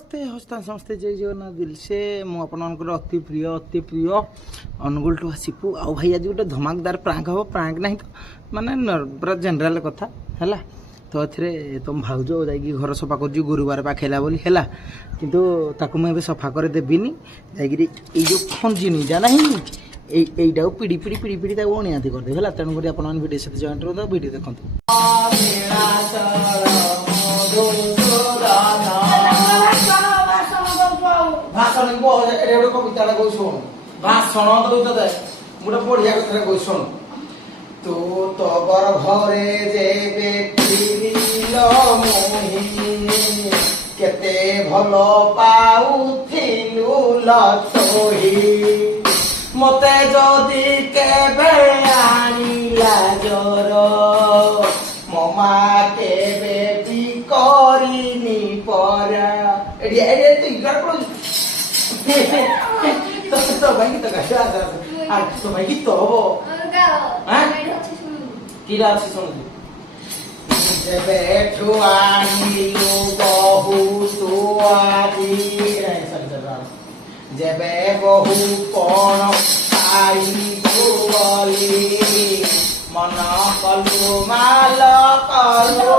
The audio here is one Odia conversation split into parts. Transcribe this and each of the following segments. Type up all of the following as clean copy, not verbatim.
नमस्ते हस्ता समस्ते जय जगन्नाथ दिल से मुझे अति प्रिय अनुगुल टू आसिपु आउ भाई आज गोटे धमाकदार प्रांक हम प्रांक ना तो माने पूरा जनरल कथा है तो ए तुम भाउज जाकि घर सफा कर गुरुवार पाखेला बोली है किंतु ताकू मुझे सफा कर देविनी जाकि जो खंजिनी जा ना यहीटा पीढ़ी पीढ़ी पीढ़ी पीढ़ी अणियाती करदे है तेणुक आप भिडियो सहित जॉइंट रुहतु भिडियो देखते भाषण कविता कही शुण भाषण गोटे बढ़िया कथा कही शुण तू तबर घरे जेबे फिरिल मुही केते भल पाउथिलु लतोही मते जदि केबे आनिला जर ममा केबे भी करिनी परा एडिया एडिया तू इधर पड़ तो भाई तो कैसे आ तो भाई की तो हो हां कीरा अछि सुन जेबे ठुआनिलु बहु सुआदी जेबे बहु कोन खाई बोली मन कलु माल कलु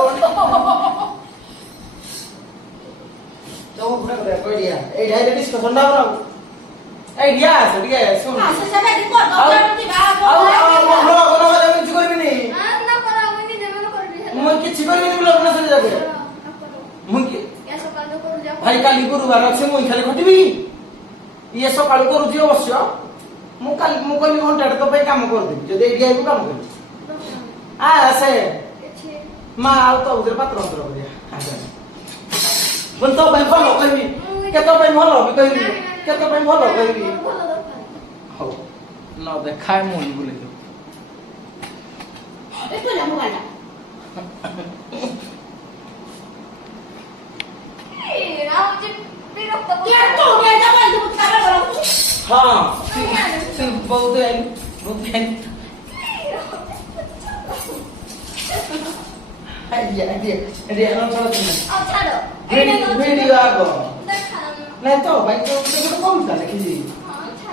तो भरा करे कोडिया ए डायरेक्ट डिस्कशन ना बनाओ ए दिया से ठीक है सुन आसे से बैठ को डॉक्टर बा किछि करबी नहीं ना करा मुई जेबे न करबी मुई किछि करबी नहीं बोले अपना से जाके मुई या सकाल करू जा भाई काली गुरुवार अछि मुई खाली खटिबी ये सकाल करू जी अवश्य मु कहली घंटा तो पे काम कर दे जदि एडी आइबो काम कर आ से मां आउ तो उधर पात्र अंतर हो गया बन तो भाई भलो कहबी केतो भाई भलो भी कहबी केतो भाई भलो कहबी हो न देखाय मुई बोले दो ए तो ना मोबाइल ए राव जी बिरक्त क्या तो गया जा बोल तू काला करो हां सिर्फ बहुत है आइडिया ना छोड़ दे छाड़ो वीडियो आगो देखा नहीं तो भाई तो कविता लिखी जी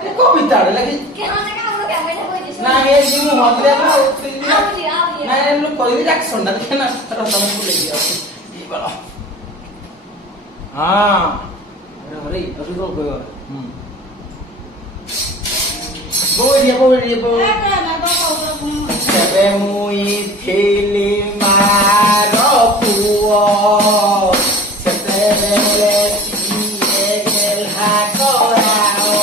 ये कविता लिखी के हम जगह हम लोग क्या बैठे कोई दिस ना ये जी मु हतले ना आओ ना ये लोग कोई रिएक्शन ना देखे ना रतन को ले गया ये बोलो हां अरे अरे तो गयो बोलिए सेबे मुई थेली मारो पुओ सेबे सीए गेलहा कराओ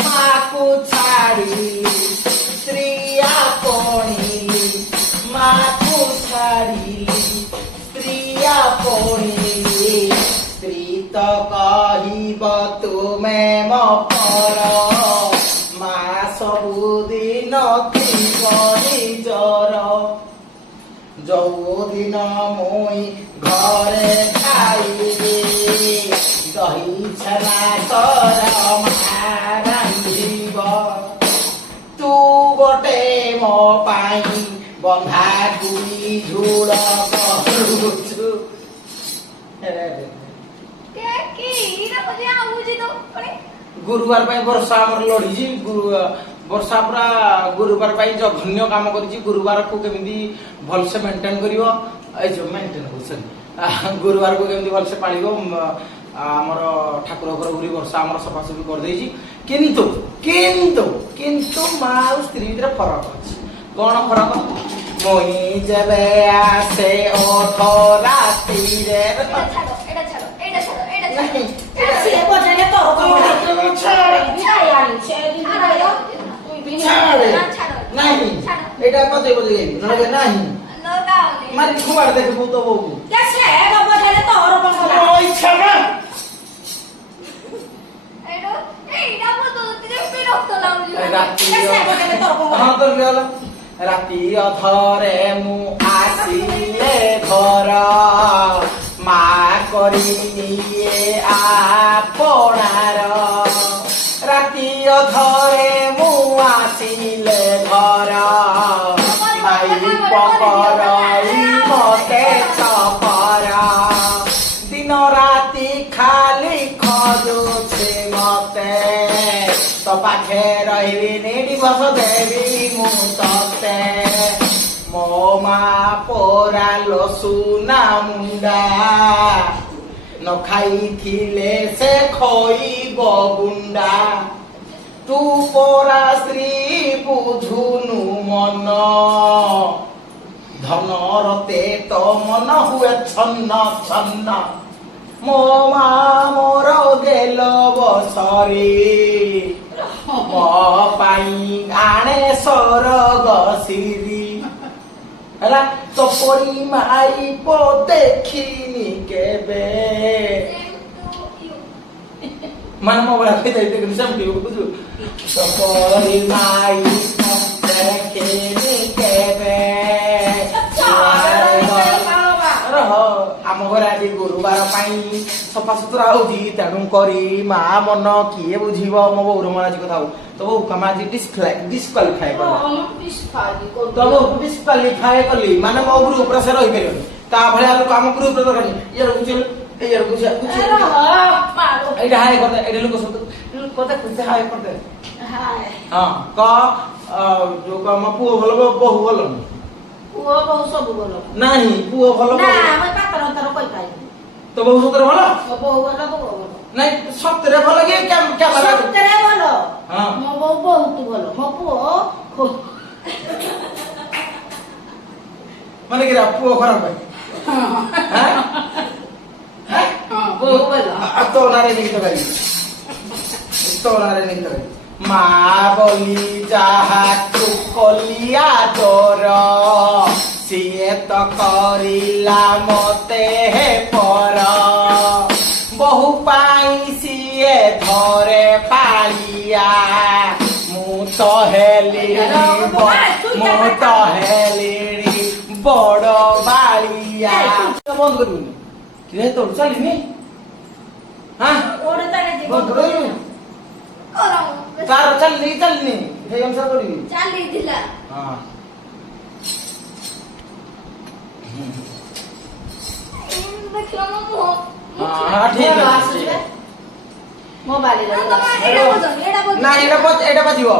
माकु छाड़ी स्त्रिया कोणी माकु छाड़ी स्त्रिया कोणी स्त्री तो कहिब तुमे मो पर मा सबुदिन निजर जोदिन मुई घरे खाइबी दही छना कर रांधिब तू गोटे मो पाई बंधा गुई झूल करूछु के की ना मुझे आमुजी तो पड़े गुरुवार पाई वर्षा हमर लड़ी जी वर्षा पूरा गुरुवार पाई जघन्य काम करी गुरुवार को केमिति भल से मेंटेन करिवो ए जो मेंटेन हो सरी गुरुवार को केमिति भल से पालिवो हमर ठाकुर घर गुरी वर्षा हमर सफा सफी कर देजी किंतु किंतु किंतु मां स्त्री भीतर फरक अछि कोन फरक मोही जबे आसे ओठो राती रे एटा छाड़ो नहीं से बजाने तो नहीं एटा पते बोल गई नगे नहीं मार खुबाड़ देख बहुत हो कैसे है बाबा जाने तो और बन गया ओ इच्छा ना एडो एटा बोल तो तेरे पे रक्त लाउली राती कैसे है बजाने तो हां तो गला राती अधरे मु आसीले घर मा करी निये आपणार राती अधरे मु आसीले घर माई पकड़ई मते चपर दिन राती खाली ଖୋଜୁଛି ମତେ ତୋ ପାଖେ ରହିବିନି ଦିବସ ଦେବି ମୁଁ ତତେ ମୋ ମା ପୋରା ଲସୁନା ମୁଣ୍ଡା ନ ଖାଇଥିଲେ ସେ ଖୋଇବ ଗୁଣ୍ଡା ତୁ ପରା ସ୍ତ୍ରୀ ବୁଝୁନୁ ମନ ଧନରତେ ତୋ ମନ ହୁଏ ଛନ୍ନ ଛନ୍ନ ମୋ ମା ମୋର ଦେଲ ବସରି ମୋ ପାଇଁ ଆଣେ ସରଗ ସିରି ହେଲା ତୋ ପରି ମାଇପ ଦେଖିନି କେବେ ମାନେ ମୋ ଭଳିଆ କହିଦେଇଥିଲି ସେମିତି ବୁଝୁ ତୋ ପରି ମାଇପ ଦେଖିନି କେବେ ଆମ ଘରେ ଆଜି ଗୁରୁବାର ପାଇଁ ସଫାସୁତୁରା ହଉଛି ତେଣୁ କରି ମା ମନ କିଏ ବୁଝିବ ମୋ ବୋଉର ମନ ଆଜି କଥା ହଉ ତ ବୋଉ କାମ ଆଜି ଡିସକ୍ୱାଲିଫାଏ କଲା ତ ବୋଉ ଡିସକ୍ୱାଲିଫାଏ କଲି ମାନେ ମୋ ଗ୍ରୁପରେ ସେ ରହିପାରିବନି ତା ଭଳିଆ ଲୋକ ଆମ ଗ୍ରୁପରେ ଦରକାର ଇଆଡେ ବୁଝିଲୁ ଏଇଆଡେ ବୁଝିବା ଏଇଟା ହାଏ କରିଦେ ଏଇଟା ଲୋକ ସବୁ କରିଦେ ହାଏ କରିଦେ ହଁ କ ଯୋଉ ଆମ ପୁଅ ଭଲ ବୋହୁ ଭଲ ପୁଅ ବୋହୁ ସବୁ ଭଲ ନାହିଁ ପୁଅ ଭଲ ନା ଆମେ ପାତର ଅନ୍ତର କହିପାରିବୁ ତ ବୋହୁ ସତରେ ଭଲ ମୋ ବୋହୁ ଭଲ ପୁଅ ଭଲ ନାଇଁ ସତରେ ଭଲ କି କ୍ୟାମେରା ସତରେ ଭଲ ହଁ ମୋ ବୋହୁ ବହୁତ ଭଲ ମୋ ପୁଅ ମାନେ କି ପୁଅ ଖରାପ ବୋହୁ ଭଲ ତୋ ନାଁରେ ନିକିତ କରିବି ତୋ ନାଁରେ ନିକିତ କରିବି ମା ବୋଲି ଯାହାକୁ କଲିଆ ତୋର ସିଏ ତ କରିଲା ମତେ ହେ ପର ବହୁ ପାଇଁ ସିଏ ଧରେ ପାଳିଆ ମୁଁ ତ ହେଲିଣି ବଡ ବାଳିଆ ବନ୍ଦ କରିବୁନି କିରେ ତୋର ଚାଲିନି ବନ୍ଦ କରିବୁନି ତାର ଚାଲିନି ସେଇ ଅନୁସାରେ କରିବି ଚାଲିଥିଲା ହଁ ଦେଖିଲ ମୋ ହଁ ଠିକ ଅଛି ମୋବାଇଲ ନା ଏଇଟା ବାଜିବ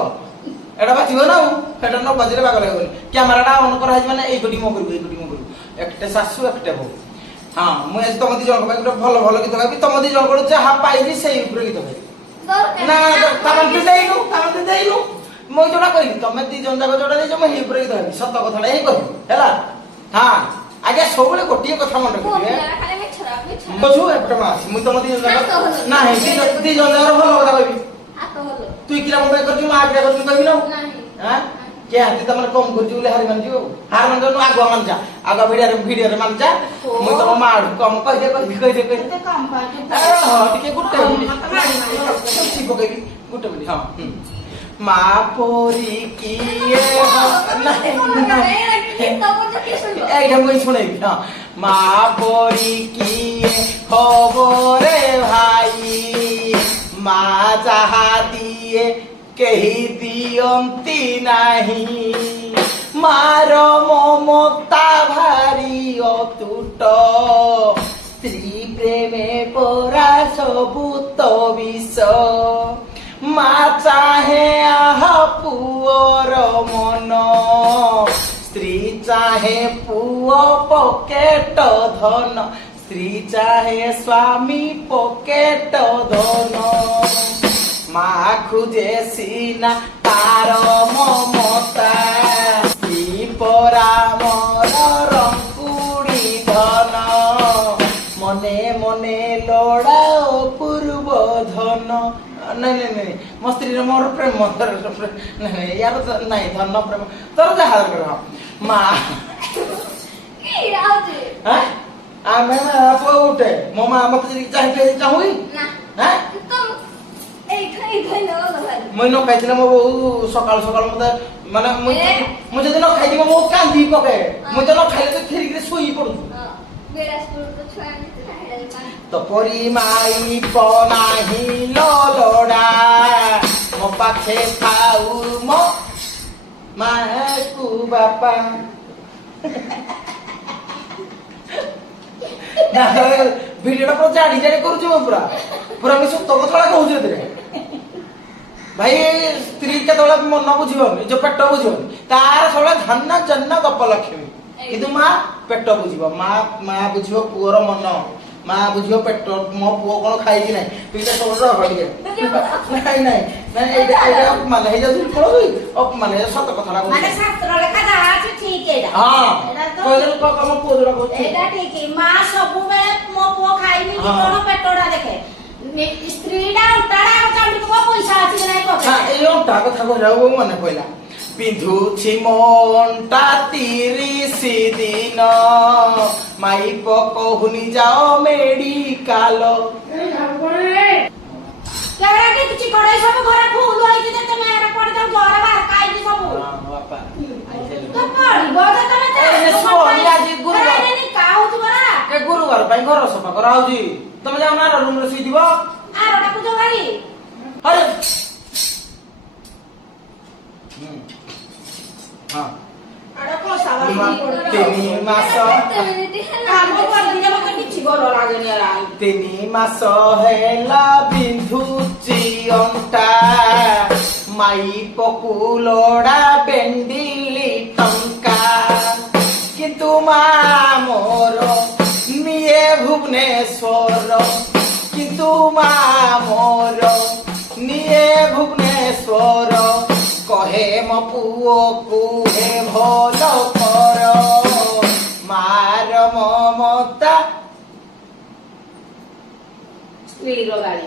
ନା ସେଟା ନ ବାଜିଲେ ବାଗ ଲାଗିବନି କ୍ୟାମେରାଟା ଅନ୍ କରାହେଇଛି ମାନେ ଏଇପଟି ମୋ କରିବୁ ଏକଟେ ଶାଶୁ ଏକଟେ ବୋହୁ ହଁ ମୁଁ ଆଜି ତମ ଦି ଜଣଙ୍କ ପାଇଁ ଗୋଟେ ଭଲ ଭଲ ଗୀତ ଗାଇବି ତମ ଦି ଜଣଙ୍କର ଯାହା ପାଇବି ସେଇ ଉପରେ ଗୀତ ଗାଇବି ନା ତାମାନେ ଦେଇନୁ ମୁଁ ଯୋଉଟା କହିଲି ତମେ ଦି ଜଣ ଯାକ ଯୋଉଟା ଦେଇଛ ମୁଁ ସେଇ ଉପରେ ଗୀତ ଗାଇବି ସତ କଥାଟା ହିଁ କହିବି ହେଲା ହଁ ଆଜ୍ଞା ସବୁବେଳେ ଗୋଟିଏ କଥା ମନେ ରଖିଥିବେ ବୁଝୁ ଏପଟେ ମାସ ମୁଁ ତମ ଦି ଜଣ ଯାକ ନାହିଁ ଦି ଜଣ ଯାକର ଭଲ କଥା କହିବି তুই কিরকম ভাবে করছিস মা কিরা করছিস কইবি না হ্যাঁ কে তুই তো মানে কম করছিস বলে হারি মানছিস হার মান জানো আগুয়া মানছা আগুয়া ভিডিওরে মানছা মুই তো মা কম কইদে কাম পাইছে হ্যাঁ টিকে গুটে ঠিক পকাইবি গুটে মিনিট হ্যাঁ মা পরি কিয়ে এইটা মুই শুনাইবি হ্যাঁ মা পরি কিয়ে খবরে ভাই মা যাহা দিয়ে কেহি দিয়ন্তি নাহি মার মমতা ভারি অতুট স্ত্রী প্রেমে পরা সবু তো বিষ মা চাহে আহা পুয়র মন স্ত্রী চাহে পুয় পকেট ধন স্ত্রী চাহে স্বামী পকেট ধন মা খুঁজে সিনা তার মমতা স্ত্রী পরামর রঙ্কুড়ি ধন মনে মনে লড়াও পূর্ব ধন নাই ମୋ ସ୍ତ୍ରୀର ମୋର ପ୍ରେମ ୟାର ନାଇଁ ଧନ ପ୍ରେମ ତୋର ଯାହା ଦରକାର ମା ଆମେ ପୁଅ ଗୋଟେ ମୋ ମା ମତେ ଯଦି ଚାହୁଁବି ମୁଇଁ ନ ଖାଇଥିଲେ ମୋ ବୋଉ ସକାଳୁ ମତେ ମାନେ ମୁଁ ଯଦି ନ ଖାଇଛି ମୋ ବୋଉ କାନ୍ଦି ପକାଏ ମୁଁ ଯଦି ନ ଖାଇଲେ ତ ଫେରିକିରି ଶୋଇ ପଡୁଛୁ ତ ପରି ମାଇ ନାହିଁ ଲୋଡ଼ା ମୋ ପାଖେ ଥାଉ ମୋ ମାକୁ ବାପା ଭିଡିଓଟା ପୁରା ଜାଣି ଜାଣି କରୁଛି ମୁଁ ପୁରା ପୁରା ମୁଁ ସତ କଥା କହୁଛି ଏଥିରେ ଭାଇ ସ୍ତ୍ରୀ କେତେବେଳେ ମନ ବୁଝିବନି ଯୋଉ ପେଟ ବୁଝିବନି ତାର ସବୁବେଳେ ଧନ ଜନ୍ନ ଗପ ଲକ୍ଷ୍ମୀ କିନ୍ତୁ ମା ପେଟ ବୁଝିବ ମା ବୁଝିବ ପୁଅର ମନ ମା ବୁଝିବ ପେଟ ମୋ ପୁଅ କଣ ଖାଇଛି ନାହିଁ ପିଲା ସବୁବେଳେ ରହ ଟିକେ ନାଇଁ ନାଇଁ ନାଇଁ ଏଇଟା ଅପମାନ ହେଇଯାଉଛି କଣ ଅପମାନ ସତ କଥାଟା ମାନେ କହୁଛି ଶାସ୍ତ୍ର ଲେଖା ଯାହା ଅଛି ଠିକ ଏଇଟା ହଁ ଏଇଟା ତ କହିଲେ ମୋ ପୁଅ ଯୋଉଟା କହୁଛି ଏଇଟା ଠିକ ମା ସବୁବେଳେ ମୋ ପୁଅ ଖାଇନି କି କଣ ପେଟଟା ଦେଖେ ସ୍ତ୍ରୀଟା ଉଟାଟା ଚାଲୁଥିବ ପଇସା ଅଛି କି ନାହିଁ ହଁ ପକେଟ ଏଇ ଅଣ୍ଟା କଥା କହିଲା ମନେ ପଇଲା ପିନ୍ଧୁଛି ମୋ ଅଣ୍ଟା 30 ଦିନ ମାଇପ କହୁନି ଯାଅ ମେଡିକାଲ କେବଳ କିଛି କଡ଼େଇ ସବୁ ଘରେ ଫୁଲ ହେଇଛି ଯେ ତମେ ଏରା ପଡି ଯାଉ ଜ୍ୱର ବାହାର ଖାଇଛି ସବୁ ବାପା ତ ପଡିବ ଯେ ତମେ ଏଇନେ ଶୁଣି ଆଜି ଗୁରୁବାର। କାହୁଥିବ ନା ଏ ଗୁରୁବାର ପାଇଁ ଘର ସଫା କରାହଉଛି ତମେ ଯାଅ ନା ରୁମରେ ଶୋଇଥିବ ଆରଟାକୁ ଯୋଗାରି ଆରେ ହଁ ଆଡ କଷା ବାସି 3 ମାସ କାମ କରିଦିଏ ମତେ କିଛି ଭଲ ଲାଗେନି ଏରା 3 ମାସ ହେଲା ବିନ୍ଧୁଛି ଅଣ୍ଟା ମାଇପକୁ ଲୋଡ଼ା ବେଣ୍ଡିଲି ଟଙ୍କା କିନ୍ତୁ ମା ମୋର ନିଏ ଭୁବନେଶ୍ୱର କିନ୍ତୁ ମା ମୋର ନିଏ ଭୁବନେଶ୍ୱର କହେ ମୋ ପୁଅକୁ ହେ ଭଲ କର ମାର ମମତା ସ୍ତ୍ରୀର ଗାଳି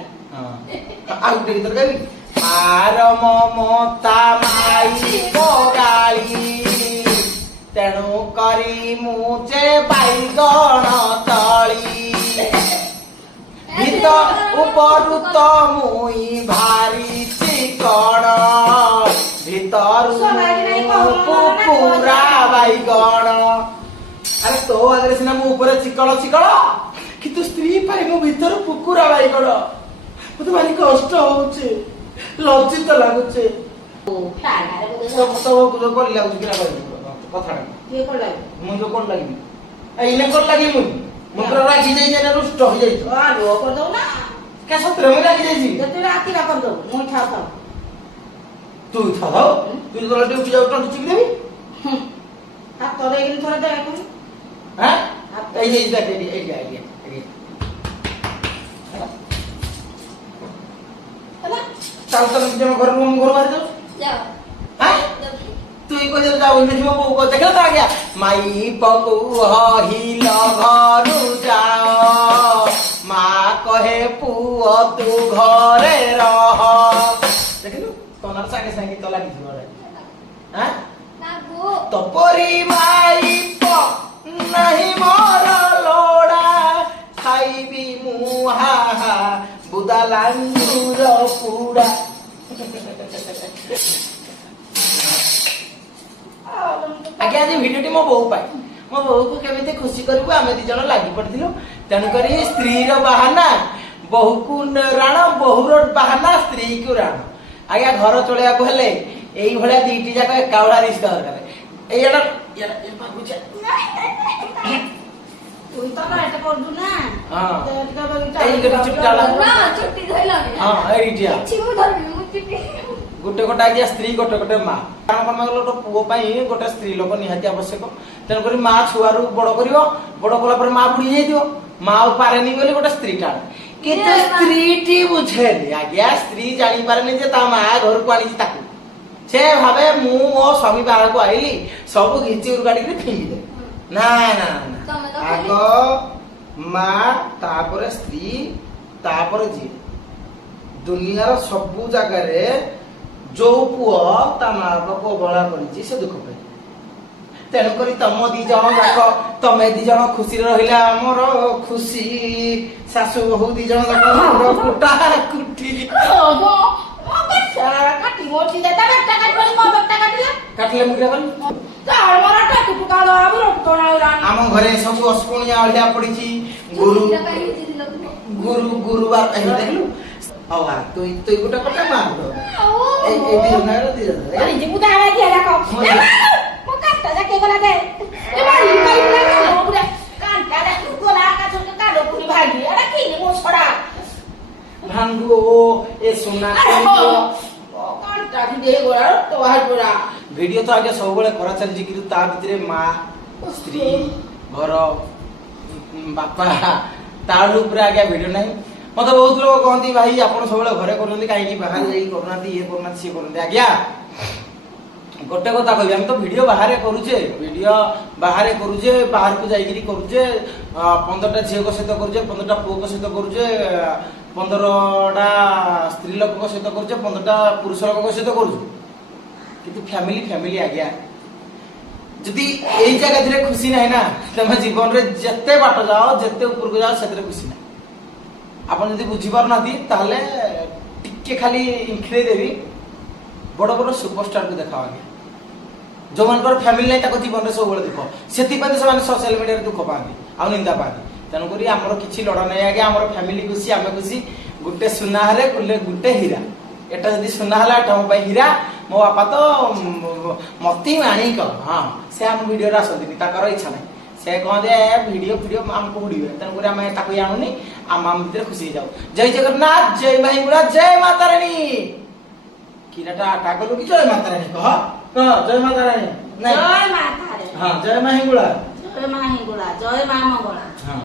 ଆଉ ଟିକେ ଗୀତ ଗାଇବି ମାର ମମତା ମାଇ ଗାଳି ତେଣୁ କରି ମୁଁ ଯେ ବାଇଗଣ ତଳି ଭିତ ଉପରୁ ତ ମୁଇ ଭାରି ଚିକଣ ଭିତରୁ ପୁରା ବାଇଗଣ ଆରେ ତୋ ଆଗରେ ସିନା ମୁଁ ଉପରେ ଚିକଣ ଚିକଣ କିନ୍ତୁ ସ୍ତ୍ରୀ ପାଇଁ ମୁଁ ଭିତରୁ ପୁକୁରା ବାଇଗଣ ମତେ ଭାରି କଷ୍ଟ ହଉଛି ଲଜ୍ଜିତ ଲାଗୁଛି ତମକୁ କଣ ଲାଗୁଛି କିନା କହିବି କଥାଟା କିଏ କଲା ମୁଁ ଯୋଉ କଣ ଲାଗିବି ଏଇନେ କଣ ଲାଗିବି ମୁଁ ପୁରା ରାଗି ଯାଇଛି ରୁଷ୍ଟ ହେଇଯାଇଛି ରୁହ କରିଦଉ ନା କା ସତରେ ମୁଁ ରାଗି ଯାଇଛି ଯେତେବେଳେ ରାତିଟା କରିଦଉ ମୁଁ ଥାଉ ଥାଉ ତୁ ଥାଉ ତୁ ଯେତେବେଳେ ଡ୍ୟୁଟି ଯାଉ ଟଣ୍ଟି ଚିପି ଦେବି ହାତ ଦେଇକିନି ଥରେ ଦେଖ হ্যাঁ এই যে এইটা এইটা এইটা ହେଲା চাল চাল যে ঘর রুম ঘর বাড়ি যাও যাও হ্যাঁ তুই কই যাও ইনে জীব বউ কো দেখলা তো আগে মাই পকু হিল ঘরু যাও মা কহে পুଅ তু ঘরে রহ দেখিলু তোনার সাঙ্গে সাঙ্গে তো লাগি জীব রে হ্যাঁ না গো তপরি মাই প नहीं मोर लोड़ा खाइबी मुहा बुदालांगुर पुड़ा आगे आज भिडियोटी मो बो पाई मो बो को केमिते खुशी करबो आमे दी जण लागि पड़थिलु तन करी स्त्री रो बहाना बहु को राण बहु रो बहाना स्त्री को राण आगे घर चलेया को हेले एई भलिया दीटी जाक एकावडा रिश्ता दरकार एयाडा याडा ए बाबूजा তুই তো কাটে পড়ছু না হ্যাঁ এটা বলি এই গটি চুট্টালা না চুটি ধইলানি হ্যাঁ এইটিয়া ছি মু ধরবি মু চুটি গোটে গোটা আজ্ঞା ସ୍ତ୍ରୀ ଗୋଟେ ଗୋଟେ ମା କାରଣ କଣ ଗୋଟେ ପୁଅ ପାଇଁ ଗୋଟେ ସ୍ତ୍ରୀ ଲୋକ ନିହାତି ଆବଶ୍ୟକ ତେଣୁକରି ମା ଛୁଆରୁ ବଡ କରିବ ବଡ କଲା ପରେ ମା ବୁଢୀ ଯାଇଥିବ ମା ଆଉ ପାରେନି ବୋଲି ଗୋଟେ ସ୍ତ୍ରୀ ଟାଣ କିନ୍ତୁ ସ୍ତ୍ରୀଟି ବୁଝେନି ଆଜ୍ଞା ସ୍ତ୍ରୀ ଜାଣିପାରେନି ଯେ ତା ମା ଘରକୁ ଆଣିଛି ତାକୁ ସେ ଭାବେ ମୁଁ ମୋ ସ୍ୱାମୀ ବାହାରକୁ ଆଇଲି ସବୁ ଘିଚି ଉଗାଡ଼ିକି ଫିଙ୍ଗିଦେ ନା ନା ଆଗ ମା ତାପରେ ସ୍ତ୍ରୀ ତାପରେ ଝିଅ ଦୁନିଆର ସବୁ ଜାଗାରେ ଯୋଉ ପୁଅ ତା ମା ବାପାକୁ ଅବହେଳା କରିଛି ସେ ଦୁଃଖ ପାଏ ତେଣୁକରି ତମ ଦି ଜଣ ଯାକ ତମେ ଦି ଜଣ ଖୁସିରେ ରହିଲେ ଆମର ଖୁସି ଶାଶୁ ବୋହୂ ଦି ଜଣ ଯାକ କୁଟା କୁଟି କାଟି ମୋଟି ଦେତା ବେଟା କାଟି ମୋ ବେଟା କାଟିଲା କାଟିଲେ ମୁଁ କଲି ତାର ମୋର ଟାକୁ ଟୁକା ଦବ ରକ୍ତଣା ଆମ ଘରେ ସବୁ ଅସ୍ପୁଣିଆ ଅଳିଆ ପଡିଛି ଗୁରୁ ଗୁରୁବାର ଦେଖିଲୁ ହଉ ତୁଇ ତୁଇ ଗୋଟେ କଥା ମା এই এই দিজনার দিজনার আরে যে বুদা আরে দিয়া রাখো মো কাটা যা কে গলা দে এ বাড়ি বাড়ি না পুরা কাটা দে গোলা কাটা ଭାଙ୍ଗି ଆରେ କି ମୋ ଛଡା ଭାଙ୍ଗୁ ଓ ଏ ସୁନା କାଣ୍ଟା କି ଦେ ଗୋଳା ତ ବାହାର ପୁରା ଭିଡିଓ ତ ଆগে ସବୁବେଳେ କରା ଚାଲିଛି କିନ୍ତୁ ତା ଭିତରେ ମା ସ୍ତ୍ରୀ ଘର ବାପା ତାଠୁ ଉପରେ ଆଜ୍ଞା ଭିଡିଓ ନାହିଁ ମତେ ବହୁତ ଲୋକ କହନ୍ତି ଭାଇ ଆପଣ ସବୁବେଳେ ଘରେ କରୁଛନ୍ତି କାହିଁକି ବାହାରେ ଯାଇକି କରୁନାହାନ୍ତି ଇଏ କରୁନାହାନ୍ତି ସିଏ କରୁନାହାନ୍ତି ଆଜ୍ଞା ଗୋଟେ କଥା କହିବି ଆମେ ତ ଭିଡିଓ ବାହାରେ କରୁଛେ ବାହାରକୁ ଯାଇକିରି କରୁଛେ 15ଟା ଝିଅଙ୍କ ସହିତ କରୁଛେ 15ଟା ପୁଅଙ୍କ ସହିତ କରୁଛେ 15ଟା ସ୍ତ୍ରୀ ଲୋକଙ୍କ ସହିତ କରୁଛେ 15ଟା ପୁରୁଷ ଲୋକଙ୍କ ସହିତ କରୁଛେ କିନ୍ତୁ ଫ୍ୟାମିଲି ଆଜ୍ଞା ଯଦି ଏଇ ଜାଗାରେ ଖୁସି ନାହିଁ ନା ତମେ ଜୀବନରେ ଯେତେ ବାଟ ଯାଅ ଯେତେ ଉପରକୁ ଯାଅ ସେଥିରେ ଖୁସି ନାହିଁ ଆପଣ ଯଦି ବୁଝିପାରୁନାହାନ୍ତି ତାହେଲେ ଟିକେ ଖାଲି ଇଂଖେଇ ଦେବି ବଡ ବଡ ସୁପରଷ୍ଟାରକୁ ଦେଖାଅ ଆଜ୍ଞା ଯୋଉମାନଙ୍କର ଫ୍ୟାମିଲି ନାହିଁ ତାଙ୍କ ଜୀବନରେ ସବୁବେଳେ ଦୁଃଖ ସେଥିପାଇଁ ସେମାନେ ସୋସିଆଲ ମିଡିଆରେ ଦୁଃଖ ପାଆନ୍ତି ଆଉ ନିନ୍ଦା ପାଆନ୍ତି ତେଣୁକରି ଆମର କିଛି ଲଢା ନାହିଁ ଆଜ୍ଞା ଆମର ଫ୍ୟାମିଲି ଖୁସି ଆମେ ଖୁସି ଗୋଟେ ସୁନା ହେଲେ ଗୋଟେ ହୀରା এটা যদি ସୁନା ହେଲା ଏଟା ମୋ ପାଇଁ ହୀରା ମୋ ବାପା ତ ମତି ମାଣିକ ହଁ ସେ ଆମ ଭିଡିଓରେ ଆସନ୍ତିନି ତାଙ୍କର ଇଚ୍ଛା ନାହିଁ ସେ କହନ୍ତି ଭିଡିଓ ଆମକୁ ହୁଡିବେ ତେଣୁକରି ଆମେ ତାକୁ ଆଣୁନି ଆମ ଭିତରେ ଖୁସି ହେଇଯାଉ ଜୟ ଜଗନ୍ନାଥ ଜୟ ମା ହିଙ୍ଗୁଳା ଜୟ ମାତା ରାଣୀ କିରାଟା ଆଟା କଲୁ କି ଜୟ ମାତା ରାଣୀ କହ ଜୟ ମାତା ରାଣୀ ଜୟ ମା ତାରେ ହଁ ଜୟ ମା ହିଙ୍ଗୁଳା ଜୟ ମା ହିଙ୍ଗୁଳା ଜୟ ମା ମଙ୍ଗଳା